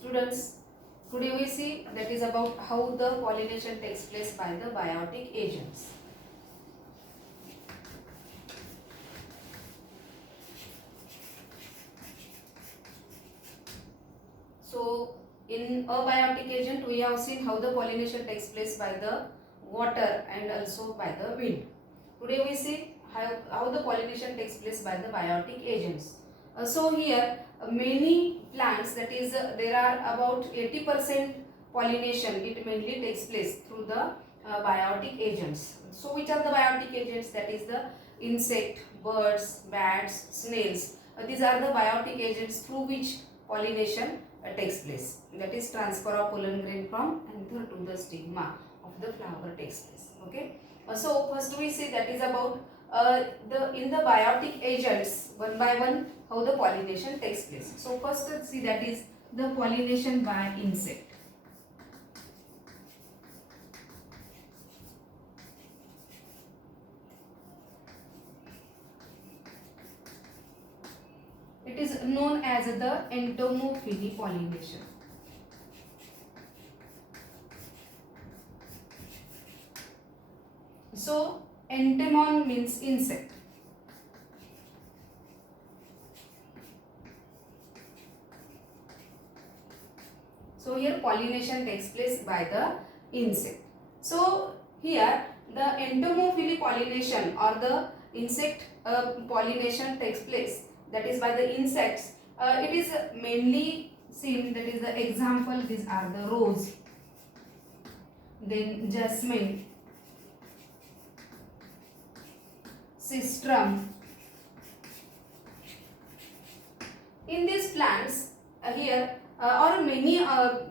Students, today we see that is about how the pollination takes place by the biotic agents. So, in abiotic agent, we have seen how the pollination takes place by the water and also by the wind. Today we see how the pollination takes place by the biotic agents. So here many plants, that is there are about 80% pollination, it mainly takes place through the biotic agents. So which are the biotic agents? That is the insect, birds, bats, snails. These are the biotic agents through which pollination takes place. That is transfer of pollen grain from anther to the stigma of the flower takes place. Okay. So first we see that is about in the biotic agents, one by one how the pollination takes place. So first let's see that is the pollination by insect. It is known as the entomophily pollination. So entomon means insect. So here pollination takes place by the insect. So here the entomophily pollination or the insect pollination takes place, that is by the insects. It is mainly seen, that is the example, these are the rose, then jasmine, sistrum. In these plants here or many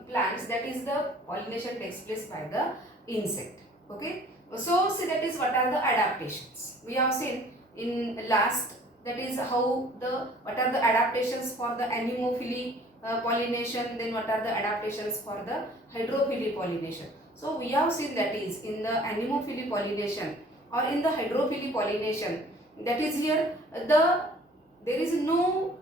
plants, that is the pollination takes place by the insect. Okay. So see that is what are the adaptations. We have seen in last, that is how what are the adaptations for the anemophily pollination, then what are the adaptations for the hydrophily pollination. So we have seen that is in the anemophily pollination or in the hydrophily pollination, that is here there is no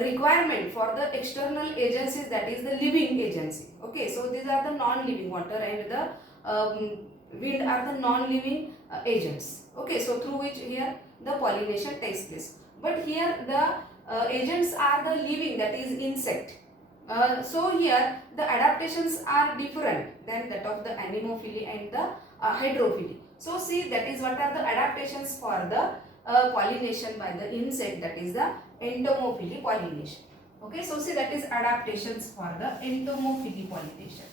requirement for the external agencies, that is the living agency. Okay, so these are the non-living, water and the wind are the non-living agents. Okay, so through which here the pollination takes place. But here the agents are the living, that is insect. So here the adaptations are different than that of the anemophily and the hydrophily. So see that is what are the adaptations for the pollination by the insect, that is the entomophily pollination. Okay, so see that is adaptations for the entomophily pollination.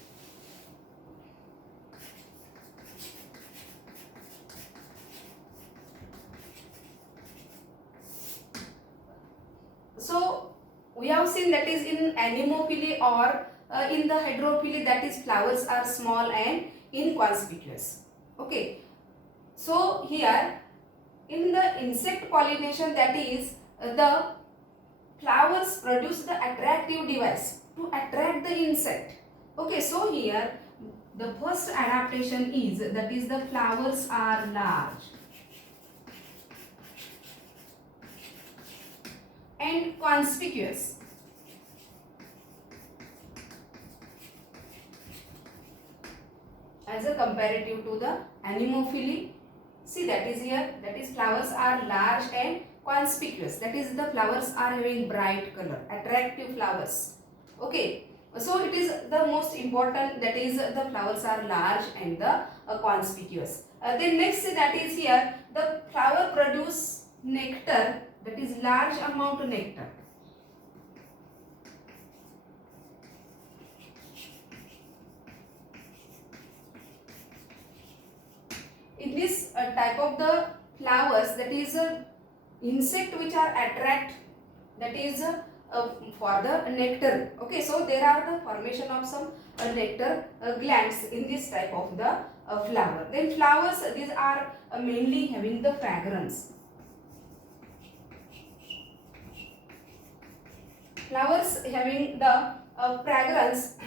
So we have seen that is in anemophily or in the hydrophily, that is flowers are small and inconspicuous. Okay, so here in the insect pollination, that is the flowers produce the attractive device to attract the insect. Okay, so here the first adaptation is, that is the flowers are large and conspicuous. As a comparative to the anemophily, see that is here, that is flowers are large and conspicuous, that is the flowers are having bright color, attractive flowers. Okay, so it is the most important, that is the flowers are large and the conspicuous. Then next, that is here the flower produce nectar, that is large amount of nectar. In this type of the flowers, that is insect which are attract, that is for the nectar. Okay, so there are the formation of some nectar glands in this type of the flower. Then flowers, these are mainly having the fragrance. Flowers having the fragrance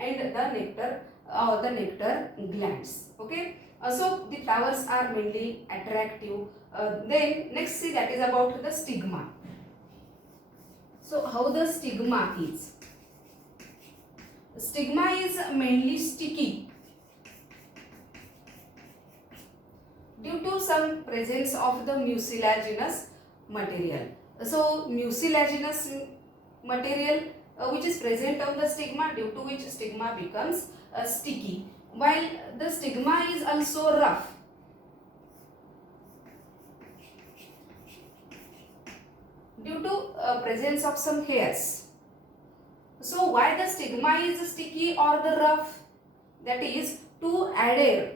and the nectar or the nectar glands. Okay, so the flowers are mainly attractive. Then next, see that is about the stigma. So how the stigma is. stigma is mainly sticky due to some presence of the mucilaginous material. So mucilaginous material which is present on the stigma, due to which stigma becomes sticky, while the stigma is also rough due to presence of some hairs. So why the stigma is sticky or the rough? That is to adhere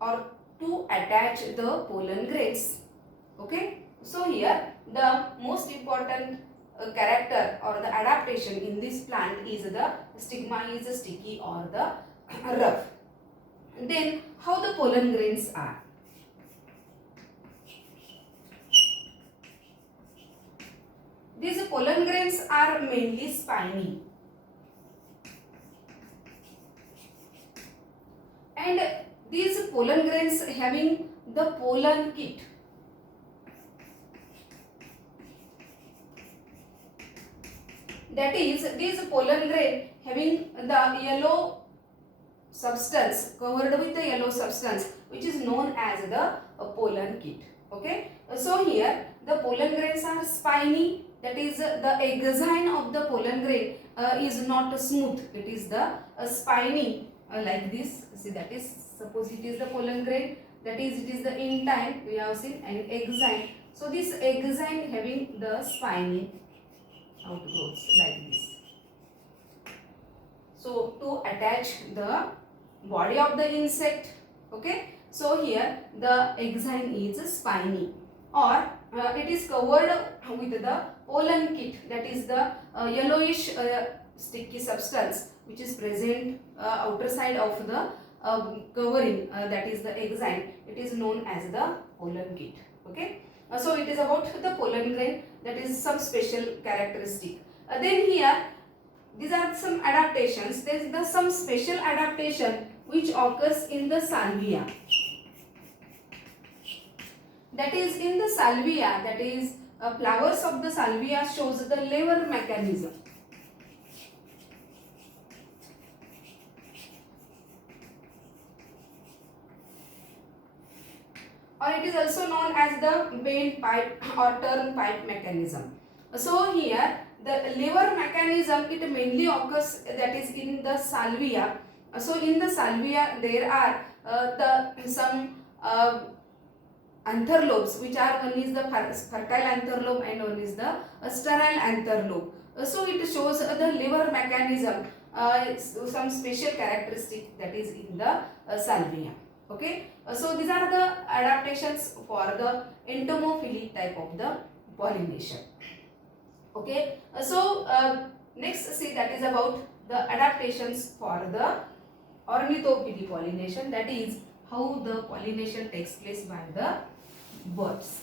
or to attach the pollen grains. Okay. So here the most important character or the adaptation in this plant is the stigma is sticky or the rough. Then how the pollen grains are? These pollen grains are mainly spiny, and these pollen grains having the pollen kit. That is, these pollen grain having the yellow substance, covered with the yellow substance, which is known as the pollen kit. Okay. So here the pollen grains are spiny. That is, the exine of the pollen grain is not smooth. It is the spiny like this. See, that is, suppose it is the pollen grain. That is, it is the intine. We have seen an exine. So this exine having the spiny outgrowths like this. So to attach the body of the insect. Okay. So here the exine is spiny, or it is covered with the pollen kit. That is the yellowish sticky substance which is present outer side of the covering, that is the exine. It is known as the pollen kit. Okay. So it is about the pollen grain, that is some special characteristic. Then here these are some adaptations. There is some special adaptation which occurs in the salvia. That is, in the salvia, that is flowers of the salvia shows the lever mechanism. Or it is also known as the bend pipe or turnpike mechanism. So here the lever mechanism, it mainly occurs, that is, in the salvia. So in the salvia there are some antherlobes, which are, one is the fertile antherlobe and one is the sterile antherlobe. So it shows the lever mechanism, some special characteristic that is in the salvia. Okay. So these are the adaptations for the entomophily type of the pollination. Okay. So next, see, that is about the adaptations for the ornithophily pollination, that is how the pollination takes place by the birds.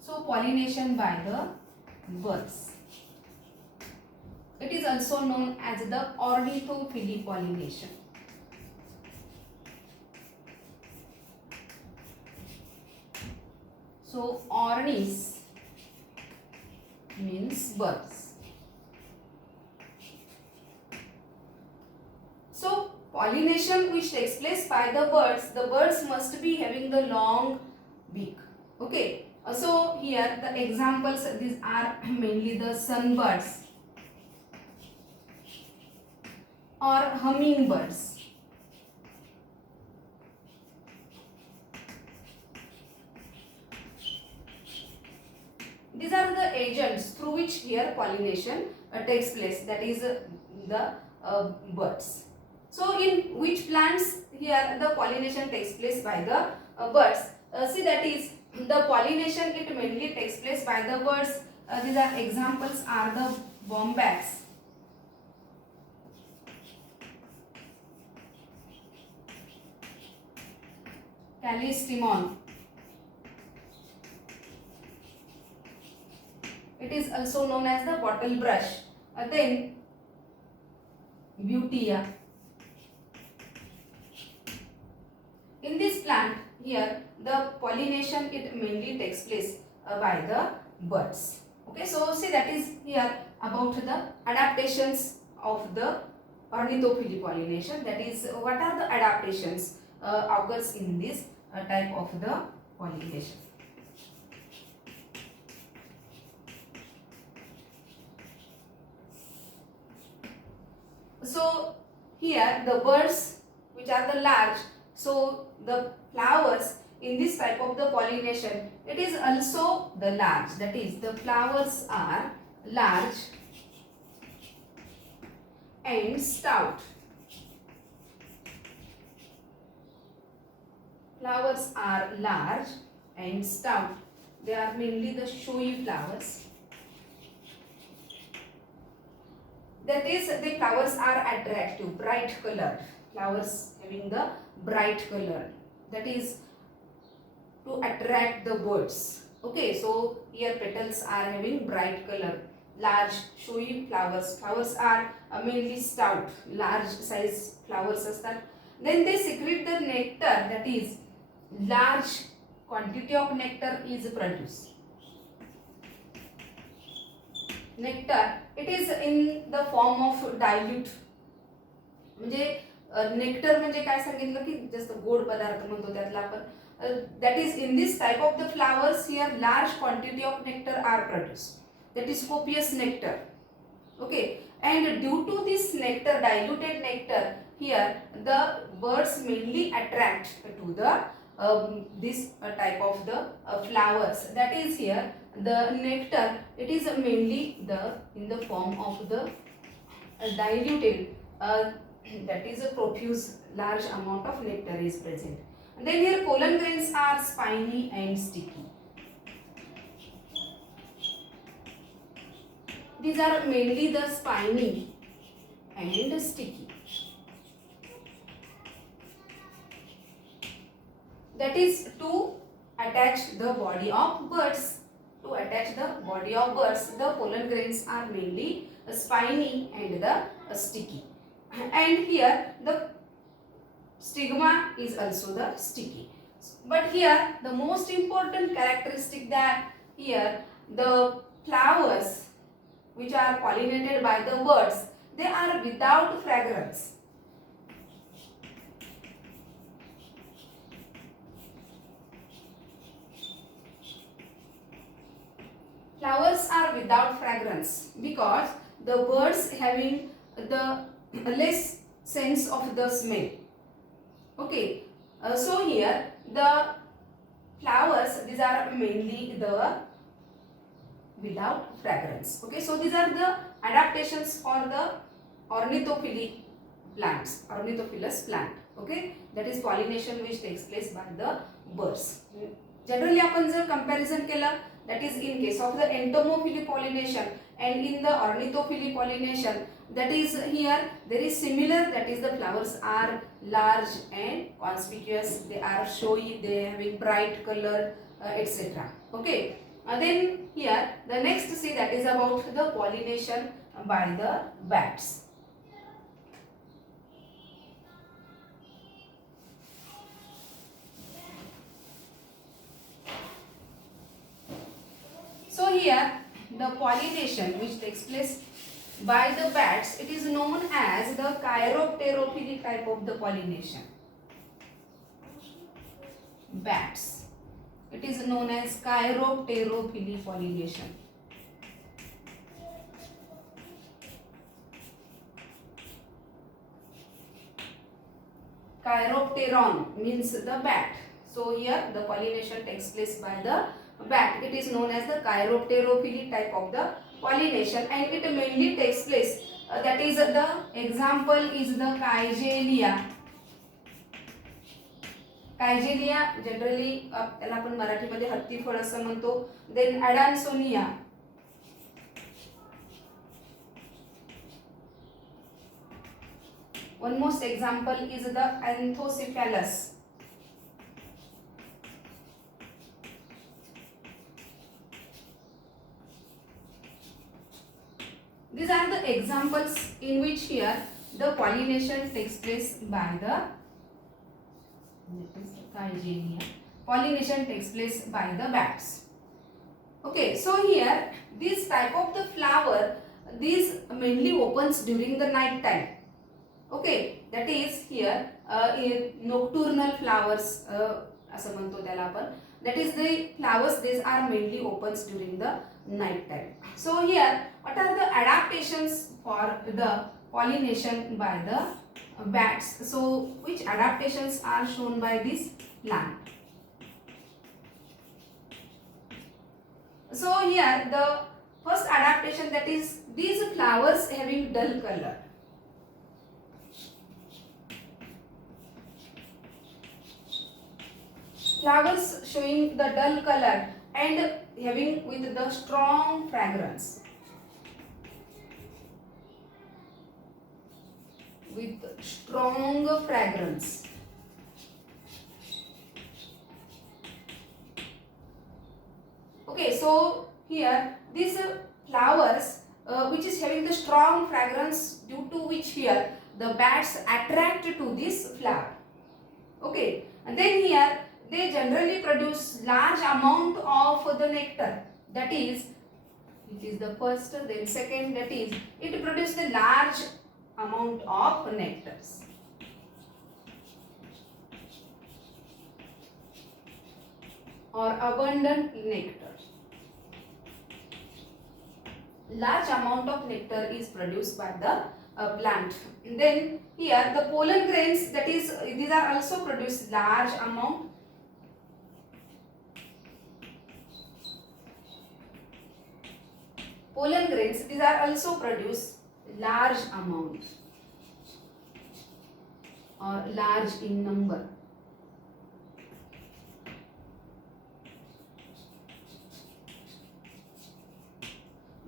So pollination by the birds. It is also known as the ornithophily pollination. So ornis means birds. So pollination which takes place by the birds must be having the long beak. Okay. So here the examples, these are mainly the sunbirds or hummingbirds. These are the agents through which here pollination takes place, that is the birds. So in which plants here the pollination takes place by the birds? See, that is the pollination, it mainly takes place by the birds. These are examples are the bombax, callistemon. It is also known as the bottle brush. Then Butea. here the pollination it mainly takes place by the birds. Okay, so see that is here about the adaptations of the ornithophily pollination. That is, what are the adaptations occurs in this type of the pollination. So here the birds which are the large, so the flowers in this type of the pollination, it is also the large, that is the flowers are large and stout. Flowers are large and stout. They are mainly the showy flowers. That is, the flowers are attractive, bright colored. Flowers having the bright color. That is to attract the birds. Okay, so here petals are having bright color. Large, showy flowers. Flowers are mainly stout, large size flowers asतात. Then they secrete the nectar, that is large quantity of nectar is produced. Nectar, it is in the form of dilute. म्हणजे nectar म्हणजे काय सांगितलं की जास्त गोड पदार्थ म्हणतो त्यातला आपण. That is, in this type of the flowers here large quantity of nectar are produced. That is copious nectar. Okay, and due to this nectar, diluted nectar, here the birds mainly attract to the this type of the flowers. That is, here the nectar, it is mainly in the form of the diluted, that is a profuse large amount of nectar is present. And then here pollen grains are spiny and sticky. These are mainly the spiny and sticky. That is to attach the body of birds. To attach the body of birds, the pollen grains are mainly spiny and the sticky. And here the stigma is also the sticky. But here the most important characteristic that here the flowers which are pollinated by the birds, they are without fragrance. Flowers are without fragrance because the birds having the less sense of the smell. Okay, so here the flowers, these are mainly the without fragrance. Okay, so these are the adaptations for the ornithophily plants, ornithophilous plant. Okay, that is pollination which takes place by the birds. Generally आपण जर comparison केलं, that is in case of the entomophily pollination and in the ornithophily pollination, that is here there is similar, that is the flowers are large and conspicuous, they are showy, they are having bright color, etc. Okay, then here the next see, that is about the pollination by the bats. So here the pollination which takes place by the bats, it is known as the chiropterophily type of the pollination. Bats, it is known as chiropterophily pollination. Chiropteron means the bat. So here the pollination takes place by the bat. It is known as the chiropterophily type of the pollination, and it mainly takes place, that is the example is the Kigelia. Kigelia generally त्याला आपण मराठीमध्ये हत्ती फळ असं म्हणतो. Then Adansonia. One most example is the Anthocephalus. These are the examples in which here the pollination takes place by the that is Caesareia. Pollination takes place by the bats. Okay, so here this type of the flower, this mainly opens during the night time. Okay, that is here nocturnal flowers असं म्हणतो त्याला आपण. That is the flowers, these are mainly opens during the night time. So here what are the adaptations for the pollination by the bats? So which adaptations are shown by this plant? So here the first adaptation, that is these flowers having dull color. Flowers showing the dull color and having with the strong fragrance. With strong fragrance. Okay, so here these flowers which is having the strong fragrance, due to which here the bats attract to this flower. Okay, and then here they generally produce large amount of the nectar. That is, it is the first, then second, that is it produces the large amount of nectars. Or abundant nectar. Large amount of nectar is produced by the plant. And then here the pollen grains, that is these are also produced large amount. Pollen grains, these are also produced large amount or large in number.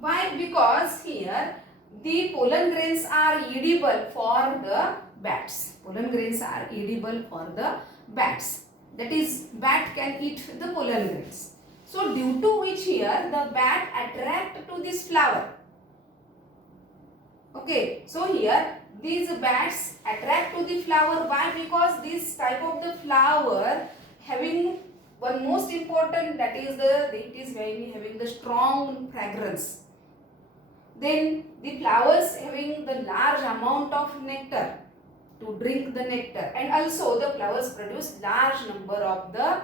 Why? Because here the pollen grains are edible for the bats. Pollen grains are edible for the bats. That is, bat can eat the pollen grains. So due to which here the bat attract to this flower. Okay, so here these bats attract to the flower. Why? Because this type of the flower having one most important, that is it is having the strong fragrance. Then the flowers having the large amount of nectar to drink the nectar, and also the flowers produce large number of the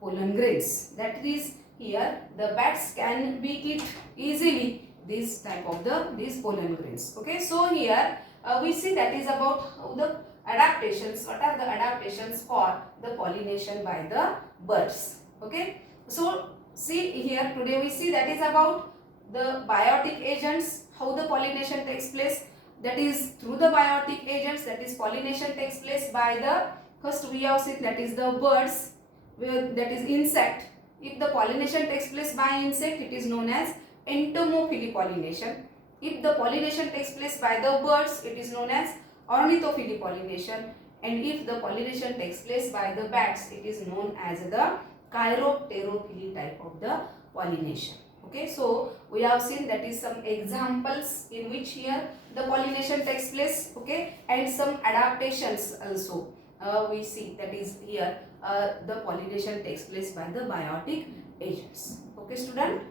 pollen grains. That is, here the bats can be eat easily this type of these pollen grains. Okay, so here we see that is about how the adaptations. What are the adaptations for the pollination by the birds? Okay, so see here today we see that is about the biotic agents, how the pollination takes place. That is through the biotic agents, that is pollination takes place by the, first we have seen that is the birds, that is insect. If the pollination takes place by insect, it is known as entomophily pollination. If the pollination takes place by the birds, it is known as ornithophily pollination. And if the pollination takes place by the bats, it is known as the chiropterophily type of the pollination. Okay, so we have seen that is some examples in which here the pollination takes place. Okay, and some adaptations also we see, that is here the pollination takes place by the biotic agents. Okay, student.